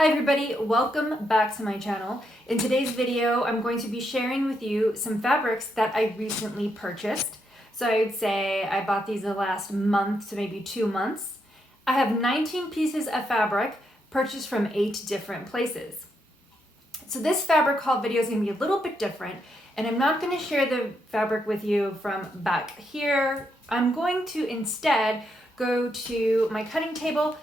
Hi everybody, welcome back to my channel. In today's video, I'm going to be sharing with you some fabrics that I recently purchased. So I'd say I bought these the last month to maybe 2 months. I have 19 pieces of fabric purchased from 8 different places. So this fabric haul video is going to be a little bit different, and I'm not going to share the fabric with you from back here. I'm going to instead go to my cutting table,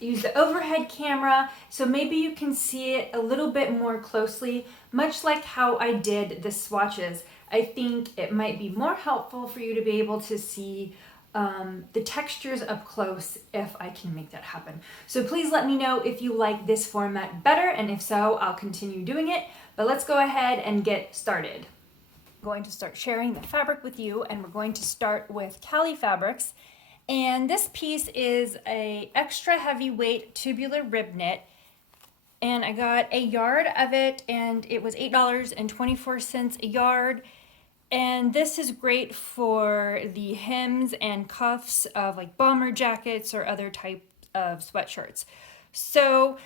use the overhead camera so maybe you can see it a little bit more closely, much like how I did the swatches. I think it might be more helpful for you to be able to see the textures up close if I can make that happen. So please let me know if you like this format better, and if so, I'll continue doing it. But let's go ahead and get started. I'm going to start sharing the fabric with you, and we're going to start with Cali Fabrics. And this piece is a extra heavyweight tubular rib knit, and I got a yard of it, and it was $8.24 a yard. And this is great for the hems and cuffs of like bomber jackets or other types of sweatshirts. So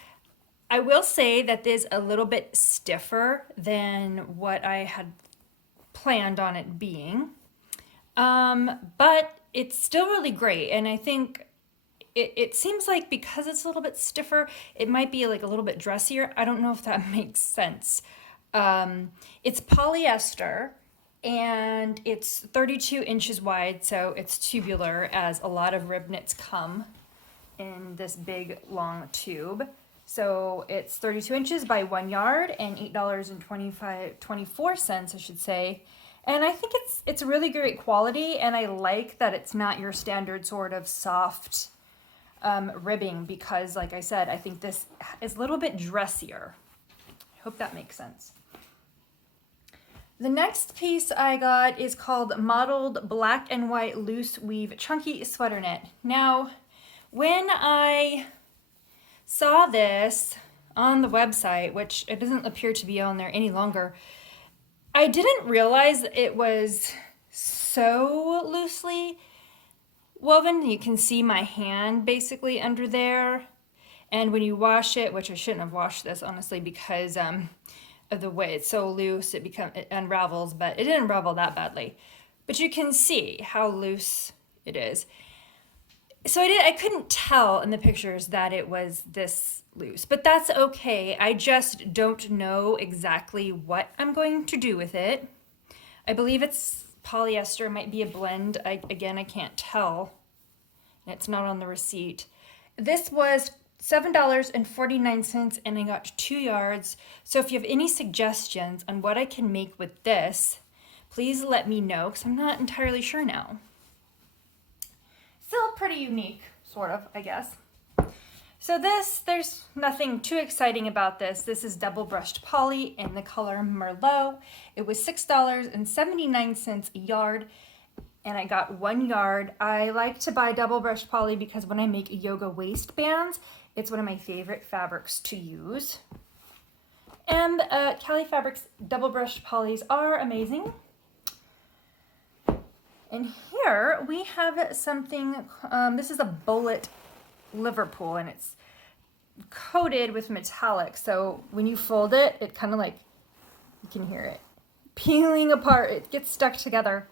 I will say that this is a little bit stiffer than what I had planned on it being, but it's still really great. And I think it seems like because it's a little bit stiffer, it might be like a little bit dressier. I don't know if that makes sense. It's polyester and it's 32 inches wide, so it's tubular, as a lot of rib knits come in this big long tube. So it's 32 inches by 1 yard and $8.24, I should say. And I think it's really great quality, and I like that it's not your standard sort of soft ribbing, because like I said, I think this is a little bit dressier. I hope that makes sense. The next piece I got is called Mottled Black and White Loose Weave Chunky Sweater Knit. Now, when I saw this on the website, which it doesn't appear to be on there any longer, I didn't realize it was so loosely woven. You can see my hand basically under there. And when you wash it, which I shouldn't have washed this honestly, because of the way it's so loose, it unravels, but it didn't unravel that badly. But you can see how loose it is. So I couldn't tell in the pictures that it was this loose, but that's okay. I just don't know exactly what I'm going to do with it. I believe it's polyester, it might be a blend. Again, I can't tell. It's not on the receipt. This was $7.49 and I got 2 yards. So if you have any suggestions on what I can make with this, please let me know, because I'm not entirely sure now. Still pretty unique, sort of, I guess. So there's nothing too exciting about this. This is double brushed poly in the color Merlot. It was $6.79 a yard, and I got 1 yard. I like to buy double brushed poly because when I make yoga waistbands, it's one of my favorite fabrics to use. And Cali Fabrics double brushed polys are amazing. And here we have something, this is a bullet Liverpool, and it's coated with metallic. So when you fold it, it kind of like, you can hear it peeling apart. It gets stuck together.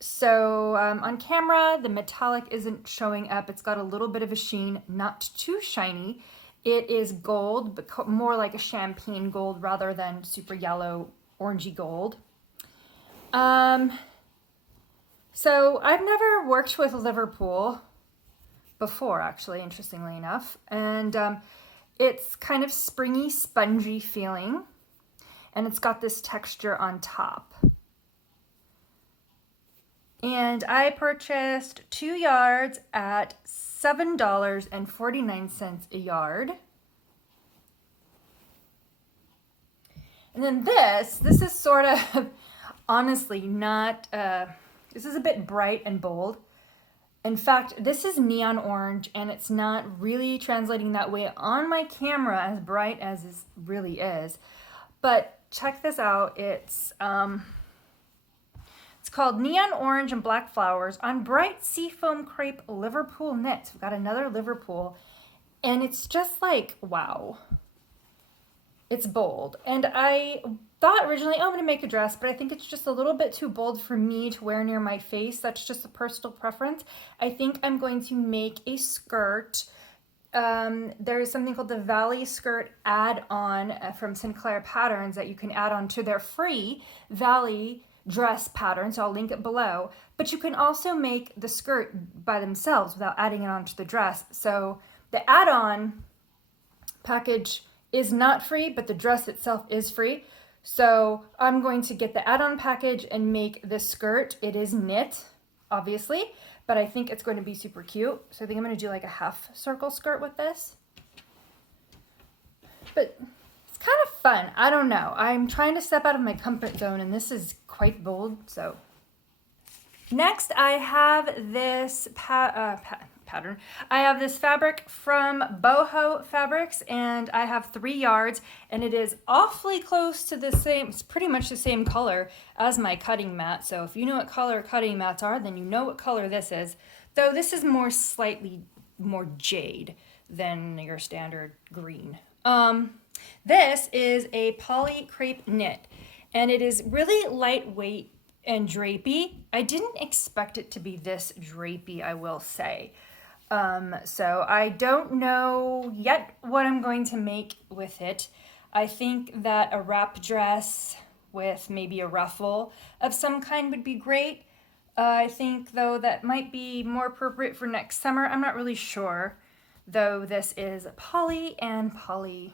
So on camera, the metallic isn't showing up. It's got a little bit of a sheen, not too shiny. It is gold, but more like a champagne gold rather than super yellow, orangey gold. So I've never worked with Liverpool before, actually, interestingly enough. And it's kind of springy, spongy feeling. And it's got this texture on top. And I purchased 2 yards at $7.49 a yard. And then this is sort of, honestly, not, this is a bit bright and bold. In fact, this is neon orange, and it's not really translating that way on my camera as bright as it really is. But check this out. It's called Neon Orange and Black Flowers on Bright Seafoam Crepe Liverpool Knit. We've got another Liverpool, and it's just like, wow. It's bold. And I thought originally, oh, I'm going to make a dress, but I think it's just a little bit too bold for me to wear near my face. That's just a personal preference. I think I'm going to make a skirt. There's something called the Valley Skirt add-on from Sinclair Patterns that you can add on to their free Valley dress pattern, so I'll link it below. But you can also make the skirt by themselves without adding it onto the dress. So the add-on package is not free, but the dress itself is free. So I'm going to get the add-on package and make this skirt. It is knit, obviously, but I think it's going to be super cute. So I think I'm going to do like a half circle skirt with this. But it's kind of fun. I don't know. I'm trying to step out of my comfort zone, and this is quite bold. So next, I have this pattern. I have this fabric from Boho Fabrics, and I have 3 yards, and it is awfully close to the same, it's pretty much the same color as my cutting mat. So if you know what color cutting mats are, then you know what color this is. Though this is slightly more jade than your standard green. This is a poly crepe knit, and it is really lightweight and drapey. I didn't expect it to be this drapey, I will say. So I don't know yet what I'm going to make with it. I think that a wrap dress with maybe a ruffle of some kind would be great. I think, though, that might be more appropriate for next summer. I'm not really sure, though this is poly, and poly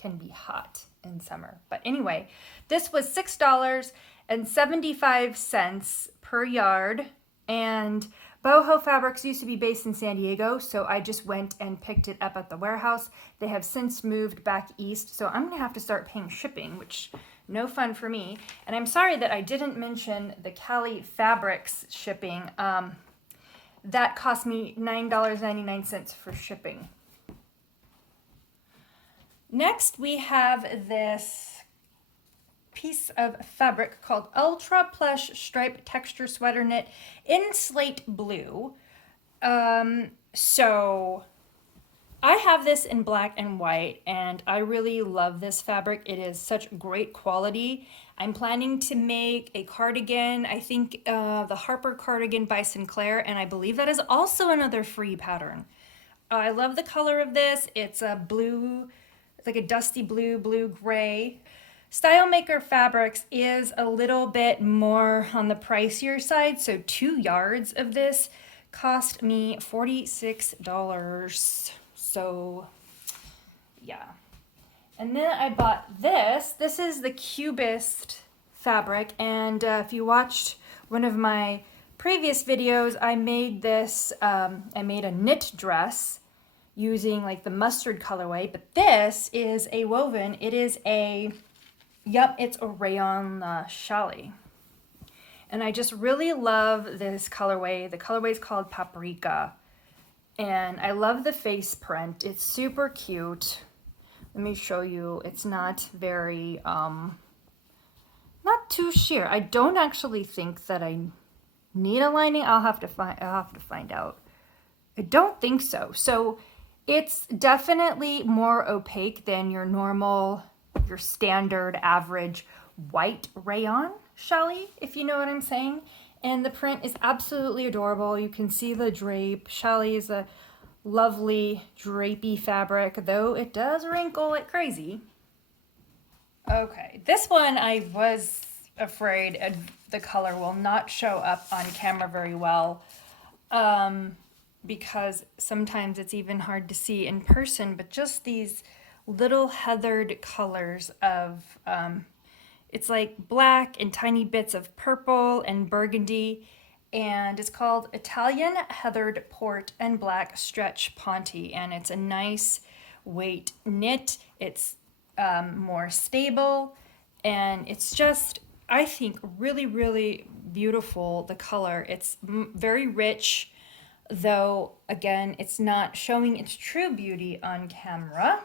can be hot in summer. But anyway, this was $6.75 per yard, and Boho Fabrics used to be based in San Diego, so I just went and picked it up at the warehouse. They have since moved back east, so I'm going to have to start paying shipping, which no fun for me. And I'm sorry that I didn't mention the Cali Fabrics shipping. That cost me $9.99 for shipping. Next, we have this piece of fabric called Ultra Plush Stripe Texture Sweater Knit in slate blue. So I have this in black and white, and I really love this fabric. It is such great quality. I'm planning to make a cardigan, I think the Harper cardigan by Sinclair, and I believe that is also another free pattern. I love the color of this. It's a blue, it's like a dusty blue, blue-gray. StyleMaker Fabrics is a little bit more on the pricier side, so 2 yards of this cost me $46. So yeah. And then I bought this. This is the Cubist fabric, and if you watched one of my previous videos, I made this, I made a knit dress using like the mustard colorway, but this is a woven. It is a, yep, it's a rayon challis. And I just really love this colorway. The colorway is called Paprika. And I love the face print. It's super cute. Let me show you. It's not very, not too sheer. I don't actually think that I need a lining. I'll have to find out. I don't think so. So it's definitely more opaque than your normal, your standard average white rayon challis, if you know what I'm saying. And the print is absolutely adorable. You can see the drape. Challis is a lovely drapey fabric, though it does wrinkle like crazy. Okay, this one I was afraid the color will not show up on camera very well, because sometimes it's even hard to see in person, but just these little heathered colors of, it's like black and tiny bits of purple and burgundy, and it's called Italian Heathered Port and Black Stretch Ponte, and it's a nice weight knit. It's more stable, and it's just, I think, really, really beautiful, the color. It's very rich, though, again, it's not showing its true beauty on camera.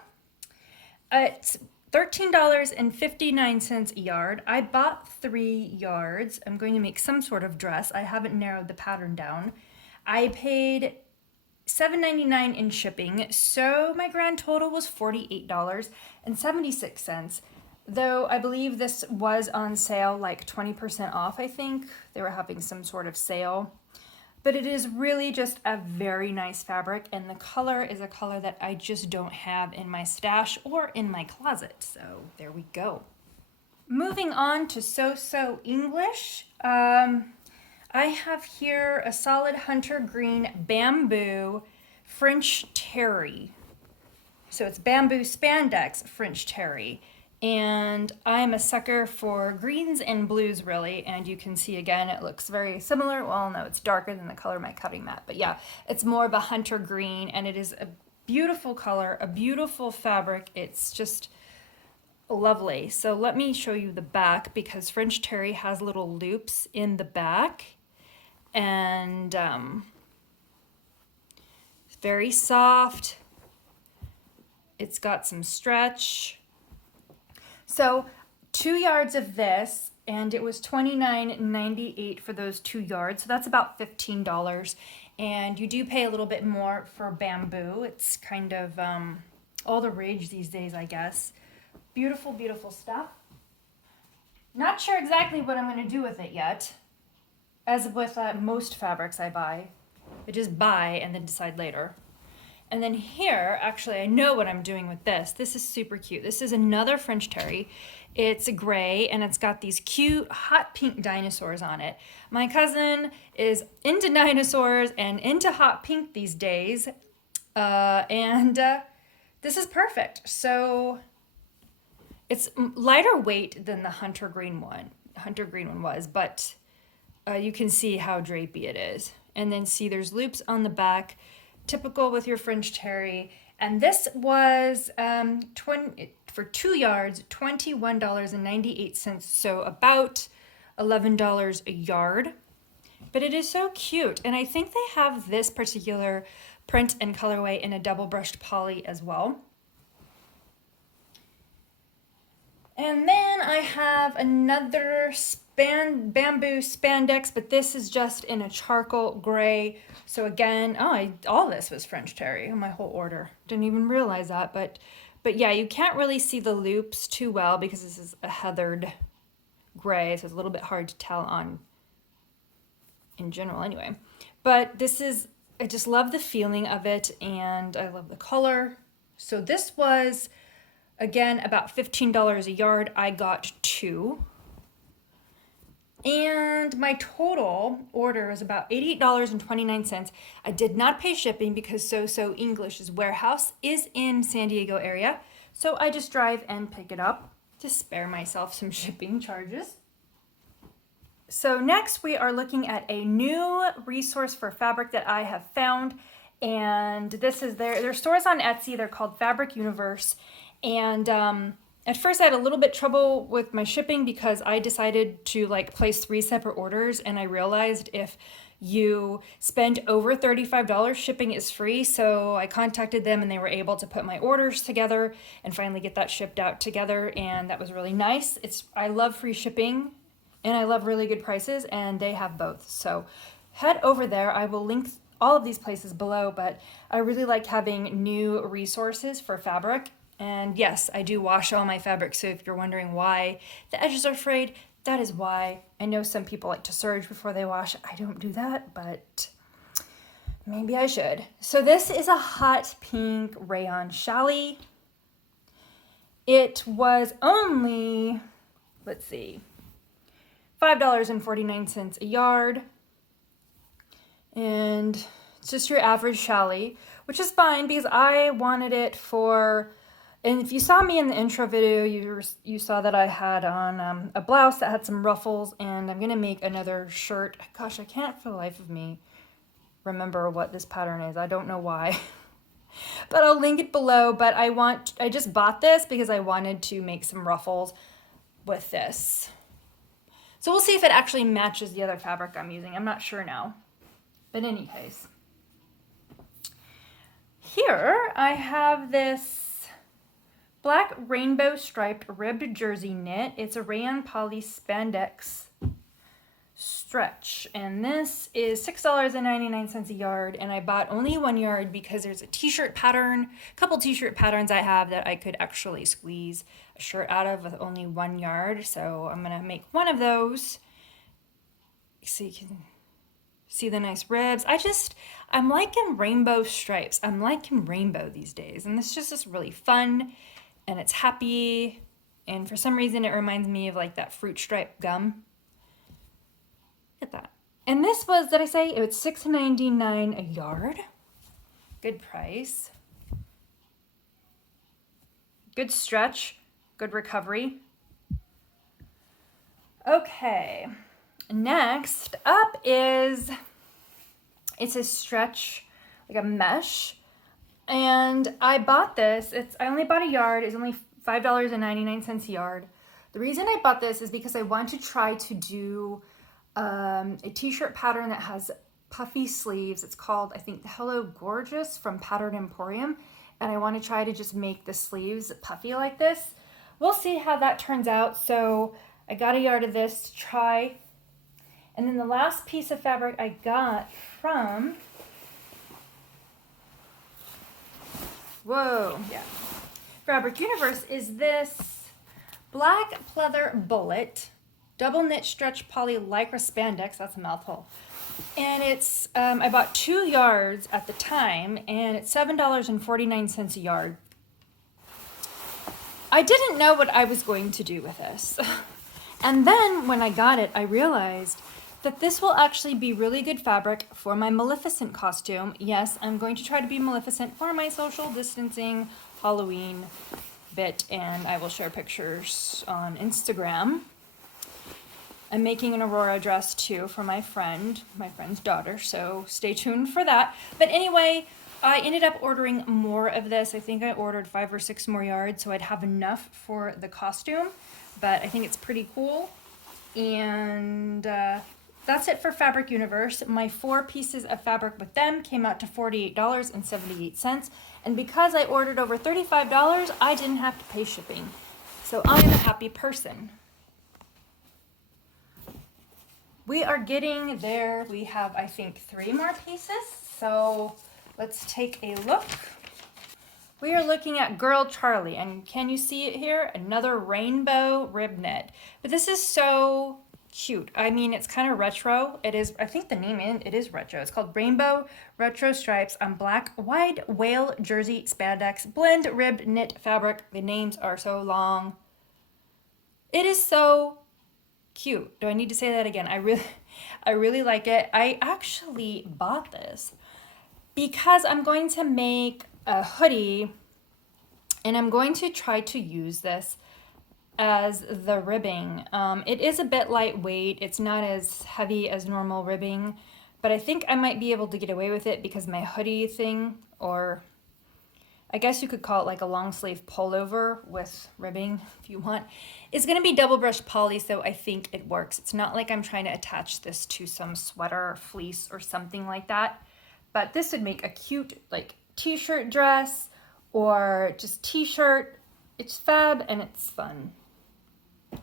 It's $13.59 a yard. I bought 3 yards. I'm going to make some sort of dress. I haven't narrowed the pattern down. I paid $7.99 in shipping, so my grand total was $48.76. Though I believe this was on sale, like 20% off, I think. They were having some sort of sale. But it is really just a very nice fabric, and the color is a color that I just don't have in my stash or in my closet. So there we go. Moving on to So English. I have here a solid hunter green bamboo French terry. So it's bamboo spandex French terry. And I'm a sucker for greens and blues, really. And you can see again, it looks very similar. Well, no, it's darker than the color of my cutting mat. But yeah, it's more of a hunter green, and it is a beautiful color, a beautiful fabric. It's just lovely. So let me show you the back, because French terry has little loops in the back. And it's very soft. It's got some stretch. So 2 yards of this, and it was $29.98 for those 2 yards. So that's about $15. And you do pay a little bit more for bamboo. It's kind of all the rage these days, I guess. Beautiful, beautiful stuff. Not sure exactly what I'm going to do with it yet. As with most fabrics I buy, I just buy and then decide later. And then here, actually, I know what I'm doing with this. This is super cute. This is another French terry. It's gray, and it's got these cute hot pink dinosaurs on it. My cousin is into dinosaurs and into hot pink these days. This is perfect. So it's lighter weight than the hunter green one. Hunter green one was, but you can see how drapey it is. And then see there's loops on the back, typical with your French terry. And this was for 2 yards, $21.98. So about $11 a yard. But it is so cute. And I think they have this particular print and colorway in a double brushed poly as well. And then I have another bamboo spandex, but this is just in a charcoal gray. So again, all this was French terry, my whole order. Didn't even realize that, but yeah, you can't really see the loops too well because this is a heathered gray, so it's a little bit hard to tell on in general anyway. But this is, I just love the feeling of it, and I love the color. So this was, again, about $15 a yard. I got 2. And my total order was about $88.29. I did not pay shipping because So English's warehouse is in San Diego area. So I just drive and pick it up to spare myself some shipping charges. So next we are looking at a new resource for fabric that I have found. And this is their stores on Etsy. They're called Fabric Universe. And at first I had a little bit trouble with my shipping because I decided to place 3 separate orders, and I realized if you spend over $35, shipping is free. So I contacted them and they were able to put my orders together and finally get that shipped out together, and that was really nice. I love free shipping and I love really good prices, and they have both. So head over there. I will link all of these places below, but I really like having new resources for fabric. And yes, I do wash all my fabric, so if you're wondering why the edges are frayed, that is why. I know some people like to serge before they wash. I don't do that, but maybe I should. So this is a hot pink rayon challis. It was only, let's see, $5.49 a yard. And it's just your average challis, which is fine because I wanted it for... And if you saw me in the intro video, you saw that I had on a blouse that had some ruffles, and I'm going to make another shirt. Gosh, I can't for the life of me remember what this pattern is. I don't know why. But I'll link it below. But I just bought this because I wanted to make some ruffles with this. So we'll see if it actually matches the other fabric I'm using. I'm not sure now. But in any case. Here I have this black rainbow striped ribbed jersey knit. It's a rayon poly spandex stretch, and this is $6.99 a yard, and I bought only 1 yard because there's a t-shirt pattern, a couple t-shirt patterns I have that I could actually squeeze a shirt out of with only 1 yard. So I'm gonna make one of those so you can see the nice ribs. I'm liking rainbow stripes. I'm liking rainbow these days, and this just is really fun, and it's happy, and for some reason it reminds me of like that fruit stripe gum. Look at that. And this was, did I say it was $6.99 a yard? Good price. Good stretch, good recovery. Okay, next up is, it's a stretch, like a mesh, and I bought this. I only bought a yard. It's only $5.99 a yard. The reason I bought this is because I want to try to do a t-shirt pattern that has puffy sleeves. It's called, I think, the Hello Gorgeous from Pattern Emporium, and I want to try to just make the sleeves puffy like this. We'll see how that turns out. So I got a yard of this to try. And then the last piece of fabric I got from, Fabric Universe is this black pleather bullet double knit stretch poly lycra spandex. That's a mouthful. And it's, I bought 2 yards at the time, and it's $7.49 a yard. I didn't know what I was going to do with this. And then when I got it, I realized that this will actually be really good fabric for my Maleficent costume. Yes, I'm going to try to be Maleficent for my social distancing Halloween bit, and I will share pictures on Instagram. I'm making an Aurora dress too for my friend's daughter, so stay tuned for that. But anyway, I ended up ordering more of this. I think I ordered 5 or 6 more yards, so I'd have enough for the costume, but I think it's pretty cool. And that's it for Fabric Universe. My 4 pieces of fabric with them came out to $48.78. And because I ordered over $35, I didn't have to pay shipping. So I'm a happy person. We are getting there. We have, I think, 3 more pieces. So let's take a look. We are looking at Girl Charlie, and can you see it here? Another rainbow rib knit. But this is so cute. I mean, it's kind of retro. It is, I think the name it is retro. It's called Rainbow Retro Stripes on Black Wide Whale Jersey Spandex Blend Ribbed Knit Fabric. The names are so long. It is so cute. Do I need to say that again? I really like it. I actually bought this because I'm going to make a hoodie, and I'm going to try to use this as the ribbing. It is a bit lightweight. It's not as heavy as normal ribbing, but I think I might be able to get away with it because my hoodie thing, or I guess you could call it like a long sleeve pullover with ribbing if you want, is going to be double brush poly, so I think it works. It's not like I'm trying to attach this to some sweater or fleece or something like that, but this would make a cute like t-shirt dress or just t-shirt. It's fab and it's fun.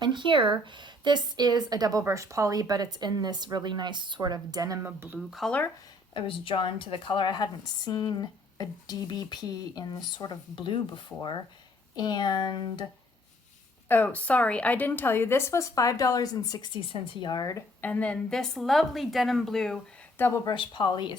And here, this is a double brush poly, but it's in this really nice sort of denim blue color. I was drawn to the color. I hadn't seen a DBP in this sort of blue before. And oh, sorry, I didn't tell you, this was $5.60 a yard. And then this lovely denim blue double brush poly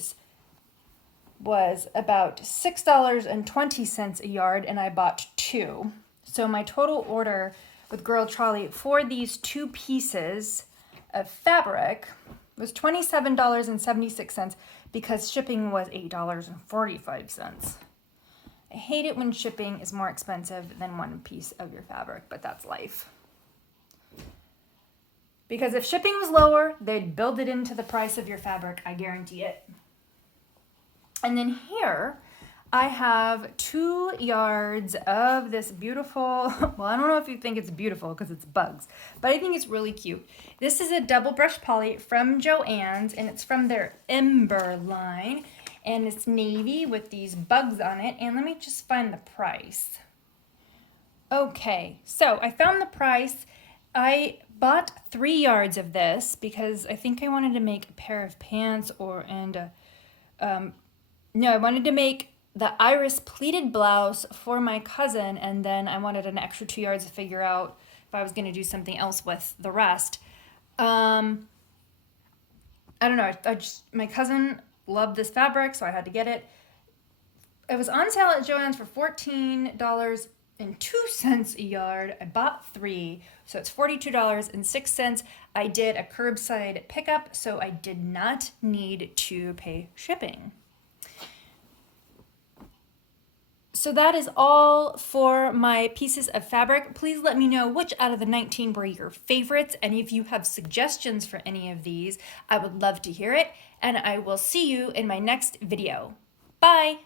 was about $6.20 a yard, and I bought 2. So my total order with Girl Charlie for these 2 pieces of fabric was $27.76 because shipping was $8.45. I hate it when shipping is more expensive than one piece of your fabric, but that's life. Because if shipping was lower, they'd build it into the price of your fabric, I guarantee it. And then here, I have 2 yards of this beautiful, well, I don't know if you think it's beautiful because it's bugs, but I think it's really cute. This is a double brush poly from Joann's, and it's from their Ember line, and it's navy with these bugs on it. And let me just find the price. Okay, so I found the price. I bought 3 yards of this because I think I wanted to make a pair of pants no, I wanted to make the iris pleated blouse for my cousin, and then I wanted an extra 2 yards to figure out if I was going to do something else with the rest. I don't know. My cousin loved this fabric, so I had to get it. It was on sale at Joann's for $14.02 a yard. I bought 3, so it's $42.06. I did a curbside pickup, so I did not need to pay shipping. So that is all for my pieces of fabric. Please let me know which out of the 19 were your favorites, and if you have suggestions for any of these, I would love to hear it, and I will see you in my next video. Bye!